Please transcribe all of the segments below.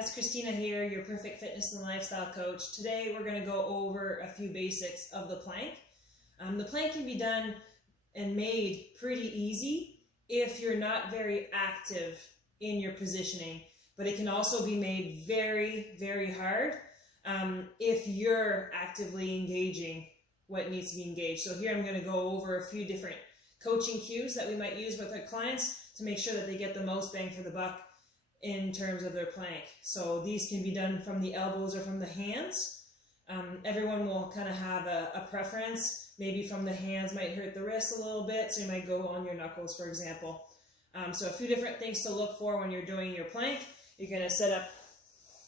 guys, Christina here, your Perfect Fitness and Lifestyle Coach. Today we're going to go over a few basics of the plank. The plank can be done and made pretty easy if you're not very active in your positioning, but it can also be made very, very hard if you're actively engaging what needs to be engaged. So here I'm going to go over a few different coaching cues that we might use with our clients to make sure that they get the most bang for the buck in terms of their plank. So these can be done from the elbows or from the hands. Everyone will kind of have a preference. Maybe from the hands might hurt the wrist a little bit, so you might go on your knuckles, for example. So a few different things to look for when you're doing your plank. You're going to set up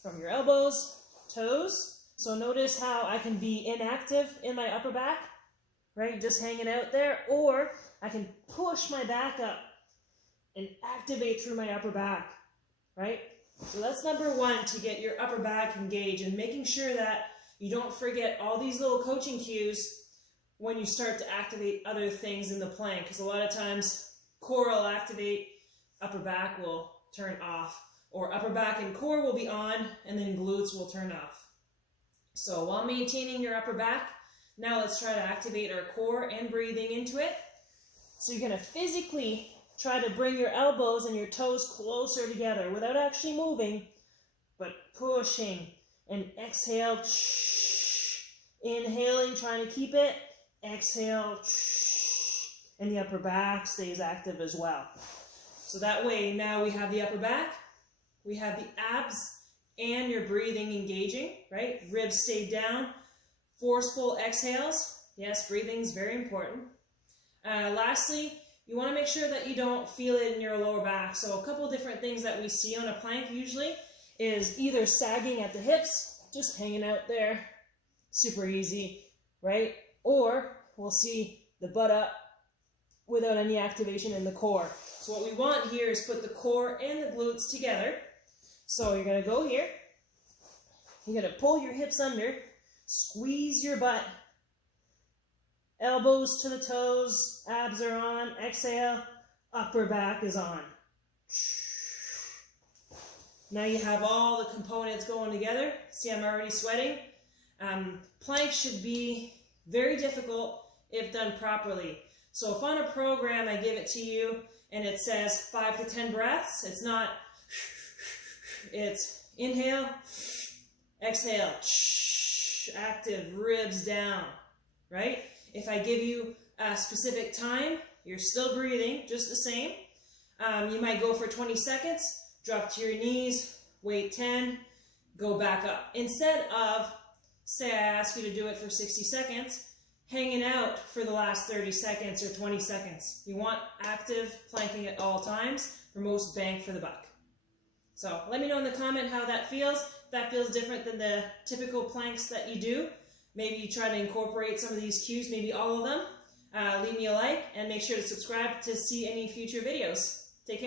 from your elbows, toes. So notice how I can be inactive in my upper back, right? Just hanging out there, or I can push my back up and activate through my upper back. Right? So that's number one, to get your upper back engaged and making sure that you don't forget all these little coaching cues when you start to activate other things in the plank. Because a lot of times core will activate, upper back will turn off, or upper back and core will be on and then glutes will turn off. So while maintaining your upper back, now let's try to activate our core and breathing into it. So you're going to physically try to bring your elbows and your toes closer together without actually moving, but pushing. And exhale, inhaling, trying to keep it. Exhale, and the upper back stays active as well. So that way, now we have the upper back, we have the abs, and your breathing engaging, right? Ribs stay down. Forceful exhales. Yes, breathing is very important. Lastly, you want to make sure that you don't feel it in your lower back. So a couple different things that we see on a plank usually is either sagging at the hips, just hanging out there, super easy, right? Or we'll see the butt up without any activation in the core. So what we want here is put the core and the glutes together. So you're going to go here. You're going to pull your hips under, squeeze your butt. Elbows to the toes, abs are on, exhale, upper back is on. Now you have all the components going together. See, I'm already sweating. Plank should be very difficult if done properly. So if on a program I give it to you and it says 5 to 10 breaths, it's not, it's inhale, exhale, active, ribs down, right? If I give you a specific time, you're still breathing just the same. You might go for 20 seconds, drop to your knees, wait 10, go back up. Instead of, say I ask you to do it for 60 seconds, hanging out for the last 30 seconds or 20 seconds. You want active planking at all times for most bang for the buck. So let me know in the comment how that feels. If that feels different than the typical planks that you do. Maybe you try to incorporate some of these cues, maybe all of them. Leave me a like and make sure to subscribe to see any future videos.